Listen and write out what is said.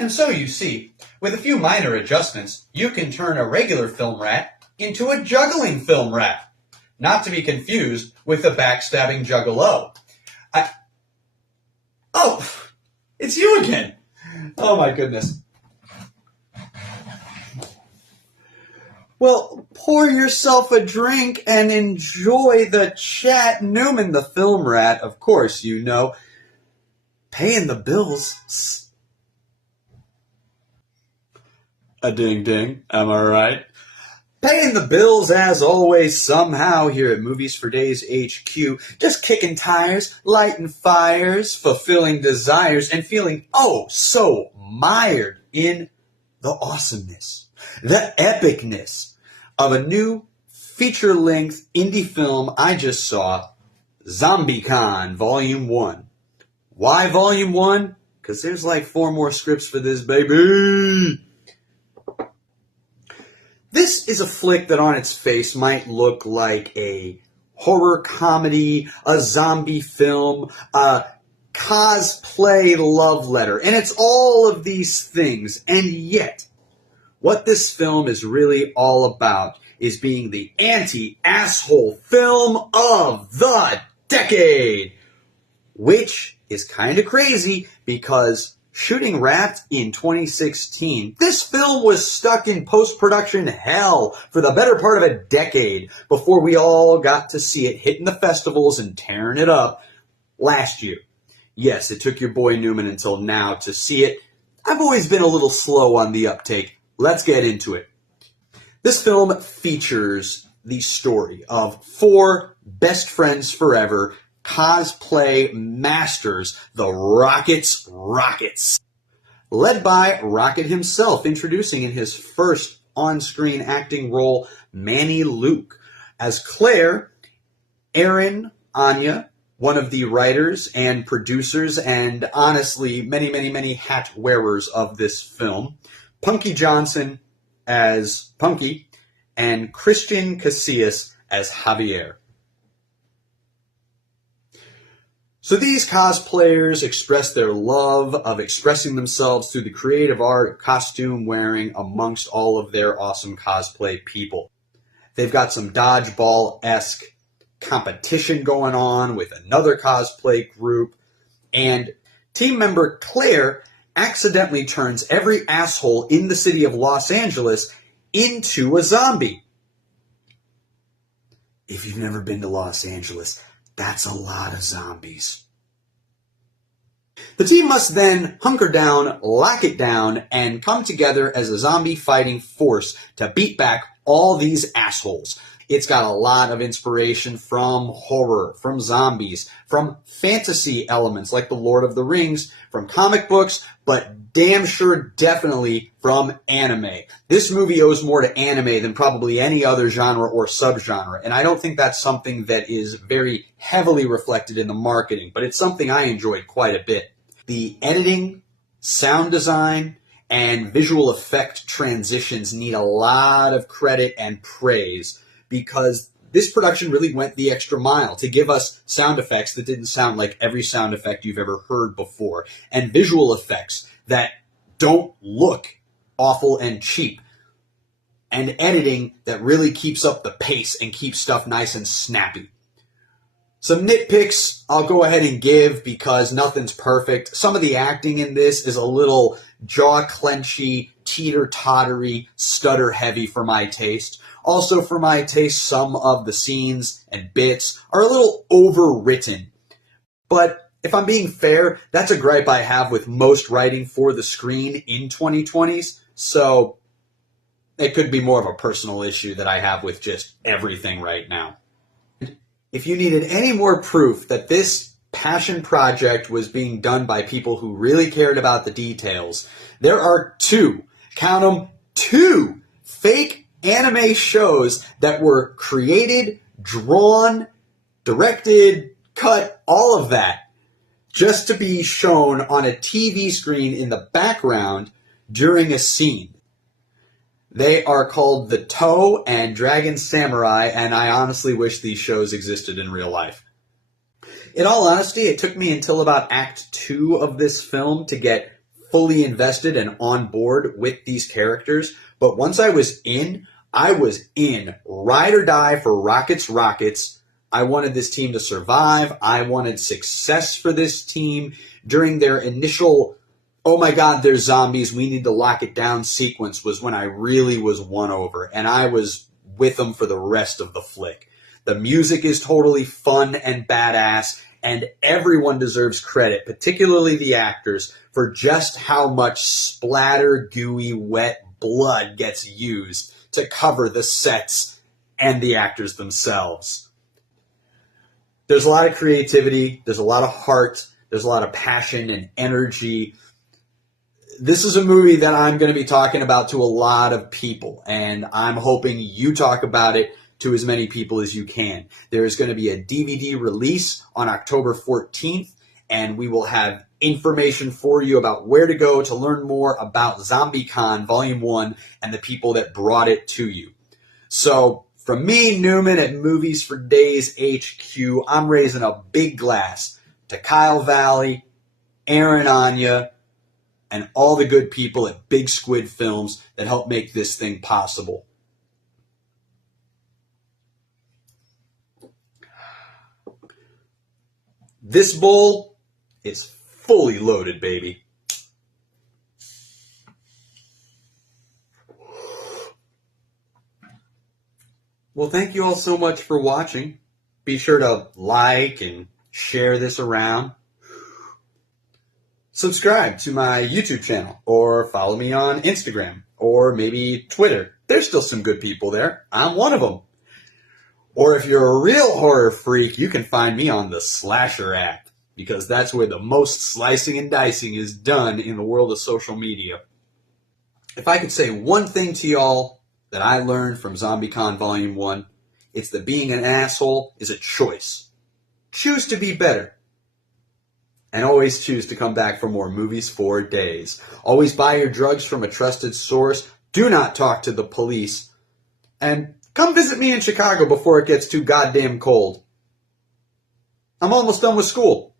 And so you see, with a few minor adjustments, you can turn a regular film rat into a juggling film rat. Not to be confused with a backstabbing juggalo. Oh, it's you again. Oh my goodness. Well, pour yourself a drink and enjoy the chat. Newman, the film rat, of course, you know, paying the bills. A ding ding, am I right? Paying the bills as always somehow here at Movies for Days HQ. Just kicking tires, lighting fires, fulfilling desires, and feeling oh so mired in the awesomeness, the epicness of a new feature-length indie film I just saw, ZombieCON Volume 1. Why Volume 1? Because there's like 4 more scripts for this, baby! This is a flick that on its face might look like a horror comedy, a zombie film, a cosplay love letter, and it's all of these things. And yet, what this film is really all about is being the anti-asshole film of the decade, which is kind of crazy because shooting Wrapped in 2016, this film was stuck in post-production hell for the better part of a decade before we all got to see it hitting the festivals and tearing it up last year. Yes, it took your boy Newman until now to see it. I've always been a little slow on the uptake. Let's get into it. This film features the story of 4 best friends forever cosplay masters, the Rockets, led by Rocket himself, introducing in his first on-screen acting role, Manny Luke. As Claire, Erin, Áine, one of the writers and producers, and honestly, many hat wearers of this film, Punkie Johnson as Punkie, and Christian Casillas as Javier. So these cosplayers express their love of expressing themselves through the creative art, costume wearing amongst all of their awesome cosplay people. They've got some dodgeball-esque competition going on with another cosplay group, and team member Claire accidentally turns every asshole in the city of Los Angeles into a zombie. If you've never been to Los Angeles, that's a lot of zombies. The team must then hunker down, lock it down, and come together as a zombie fighting force to beat back all these assholes. It's got a lot of inspiration from horror, from zombies, from fantasy elements like The Lord of the Rings, from comic books, but damn sure definitely from anime. This movie owes more to anime than probably any other genre or subgenre, and I don't think that's something that is very heavily reflected in the marketing, but it's something I enjoyed quite a bit. The editing, sound design, and visual effect transitions need a lot of credit and praise, because this production really went the extra mile to give us sound effects that didn't sound like every sound effect you've ever heard before, and visual effects that don't look awful and cheap, and editing that really keeps up the pace and keeps stuff nice and snappy. Some nitpicks I'll go ahead and give because nothing's perfect. Some of the acting in this is a little jaw-clenchy, teeter-tottery, stutter-heavy for my taste. Also for my taste, some of the scenes and bits are a little overwritten. But if I'm being fair, that's a gripe I have with most writing for the screen in 2020s, so it could be more of a personal issue that I have with just everything right now. If you needed any more proof that this passion project was being done by people who really cared about the details, there are 2, count them, 2 fake anime shows that were created, drawn, directed, cut, all of that, just to be shown on a TV screen in the background during a scene. They are called The Toe and Dragon Samurai, and I honestly wish these shows existed in real life. In all honesty, it took me until about Act 2 of this film to get fully invested and on board with these characters. But once I was in ride or die for Rockets. I wanted this team to survive. I wanted success for this team during their initial, oh my God, they're zombies, we need to lock it down sequence was when I really was won over. And I was with them for the rest of the flick. The music is totally fun and badass, and everyone deserves credit, particularly the actors, for just how much splatter, gooey, wet blood gets used to cover the sets and the actors themselves. There's a lot of creativity, there's a lot of heart, there's a lot of passion and energy. This is a movie that I'm going to be talking about to a lot of people, and I'm hoping you talk about it to as many people as you can. There is going to be a DVD release on October 14th, and we will have information for you about where to go to learn more about ZombieCON Volume 1 and the people that brought it to you. So, from me, Newman, at Movies for Days HQ, I'm raising a big glass to Kyle Valle, Erin, Áine, and all the good people at Big Squid Films that helped make this thing possible. This bowl is fully loaded, baby. Well, thank you all so much for watching. Be sure to like and share this around. Subscribe to my YouTube channel, or follow me on Instagram, or maybe Twitter. There's still some good people there. I'm one of them. Or if you're a real horror freak, you can find me on the Slasher Act, because that's where the most slicing and dicing is done in the world of social media. If I could say one thing to y'all that I learned from ZombieCON Volume 1, it's that being an asshole is a choice. Choose to be better. And always choose to come back for more Movies for Days. Always buy your drugs from a trusted source. Do not talk to the police. And come visit me in Chicago before it gets too goddamn cold. I'm almost done with school.